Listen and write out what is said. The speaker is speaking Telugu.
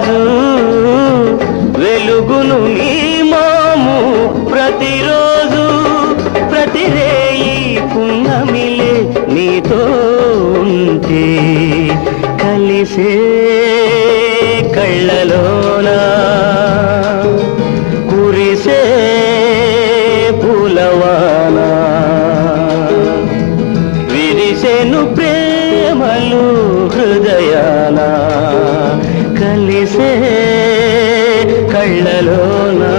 రాజు వెలుగును నీ మోము ప్రతిరోజు ప్రతిరేయి పున్నమిలే నీతో ఉంటే కలిసే కళ్ళలోనా కురిసే పూలవానా విరిసెను ప్రేమలు హృదయాన కలిసే కళ్ళలోనా